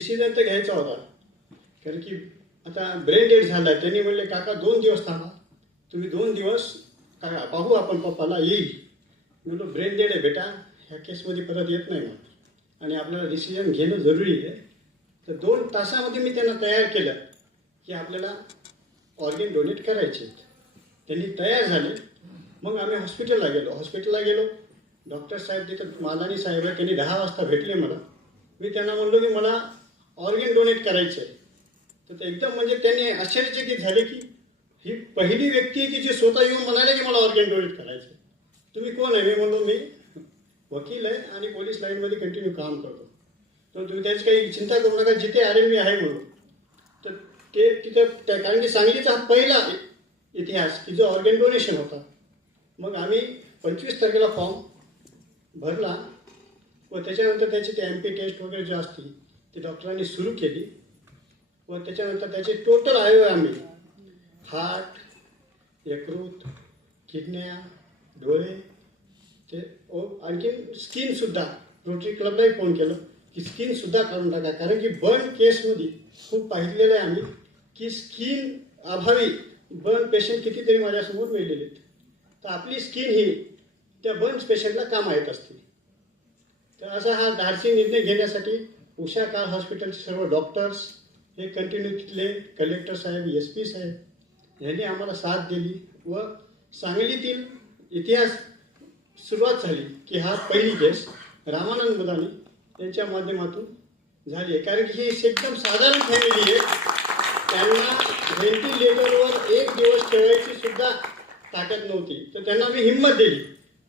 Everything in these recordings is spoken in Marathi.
डिसिजन तर घ्यायचा होता, कारण की आता ब्रेन डेड झाला. त्यांनी म्हणले काका 2 दिवस थांबा, तुम्ही 2 दिवस का पाहू आपण पप्पाला येईल. म्हणलो ब्रेन डेड आहे बेटा, ह्या केसमध्ये परत येत नाही मग, आणि आपल्याला डिसिजन घेणं जरुरी आहे. तर 2 तासामध्ये मी त्यांना तयार केलं की आपल्याला ऑर्गन डोनेट करायचे. त्यांनी तयार झाले. मग आम्ही हॉस्पिटलला गेलो. डॉक्टर साहेब तिथं मालानी साहेब आहे, त्यांनी 10 वाजता भेटले मला. मी त्यांना म्हणलो की मला ऑर्गन डोनेट करायचं आहे. तर ते एकदम म्हणजे त्यांनी आश्चर्यचकित झाले की ही पहिली व्यक्ती आहे की जी स्वतः येऊन म्हणाले की मला ऑर्गन डोनेट करायचं आहे. तुम्ही कोण आहे? मी म्हणलो मी वकील आहे आणि पोलीस लाईनमध्ये कंटिन्यू काम करतो. तर तुम्ही त्याची काही चिंता करू नका, जिथे आले मी आहे म्हणलो. तर ते तिथं कारण की सांगलीचा हा पहिला इतिहास की जो ऑर्गन डोनेशन होता. मग आम्ही 25 तारखेला फॉर्म भरला व त्याच्यानंतर त्याची ते MP टेस्ट वगैरे जे असतील ती डॉक्टरांनी सुरू केली. व त्याच्यानंतर त्याचे टोटल अवयव आम्ही हार्ट, यकृत, किडन्या, डोळे, ते आणखीन स्किनसुद्धा रोटरी क्लबलाही फोन केलं की स्किनसुद्धा काढून टाका, कारण की बर्न केसमध्ये खूप पाहिलेलं आहे आम्ही की स्किन अभावी बर्न पेशंट कितीतरी माझ्यासमोर मेलेले आहेत. तर आपली स्किन ही त्या बर्न पेशंटला कामा येत असते. तर असा हा धाडसी निर्णय घेण्यासाठी उषा काळ हॉस्पिटलचे सर्व डॉक्टर्स हे कंटिन्यू तिथले कलेक्टर साहेब, SP साहेब यांनी आम्हाला साथ दिली व सांगलीतील इतिहास सुरुवात झाली की हा पहिली केस रामानंद मुदानी यांच्या माध्यमातून झाली आहे. कारण की ही एकदम साधारण फॅमिली आहे. त्यांना व्हेंटिलेटरवर 1 दिवस ठेवायची सुद्धा ताकद नव्हती. तर त्यांना मी हिंमत दिली,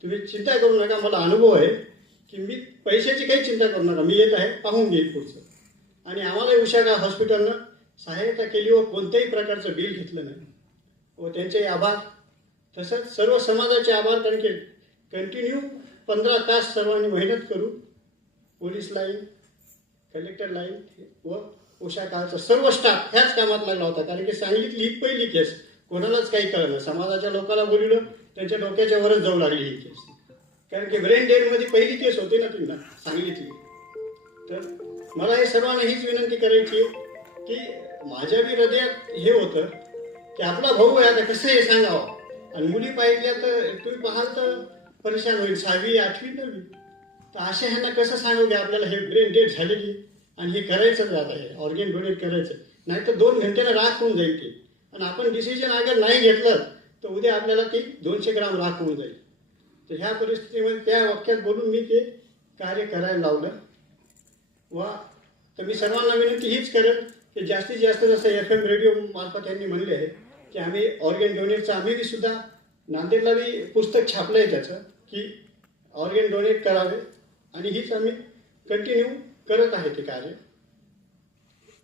तुम्ही चिंता करू नका, मला अनुभव आहे की मी पैशाची काही चिंता करू नका, मी येत आहे, पाहून घेईल पुढचं. आणि आम्हाला उषा हॉस्पिटलनं सहायता केली व कोणत्याही प्रकारचं बिल घेतलं नाही व त्यांचेही आभार. तसंच सर्व समाजाचे आभार, कारण की कंटिन्यू 15 तास सर्वांनी मेहनत करून पोलीस लाईन, कलेक्टर लाईन व उषा काळचा सर्व स्टाफ ह्याच कामात लागला होता. कारण की सांगलीतली ही पहिली केस, कोणालाच काही कळलं, समाजाच्या लोकांना बोलवलं, त्यांच्या डोक्याच्या वरच जाऊ लागली ही केस. कारण की ब्रेन डेडमध्ये पहिली केस होती ना ती सांगलीतली. तर मला हे सर्वांना हीच विनंती करायची की माझ्या बी हृदयात हे होतं की आपला भाऊ आहे, आता कसं हे सांगावं. आणि मुली पाहिल्या तर तुम्ही पाहाल तर परेशान होईल, 6वी, 8वी, 9वी. तर अशा ह्यांना कसं सांगू की आपल्याला हे ब्रेन डेड झालेली आणि हे करायचंच आता, हे ऑर्गन डोनेट करायचं, नाही तर 2 घंट्याला राख होऊन जाईल ते. आणि आपण डिसिजन अगर नाही घेतलं तर उद्या आपल्याला ती 200 ग्राम राख होऊन जाईल. तर ह्या परिस्थितीमध्ये त्या वाक्यात बोलून मी ते कार्य करायला लावलं. वा तर मी सर्वांना विनंती हीच करेन की जास्तीत जास्त जसं FM रेडिओ मार्फत यांनी म्हणले आहे की आम्ही ऑर्गन डोनेटचं आम्ही सुद्धा नांदेडला बी पुस्तक छापलं आहे त्याचं की ऑर्गन डोनेट करावे, आणि हीच आम्ही कंटिन्यू करत आहे ते कार्य.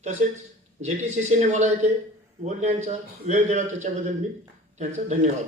तसेच JTCCने मला इथे बोलण्याचा वेळ दिला त्याच्याबद्दल मी त्यांचा धन्यवाद.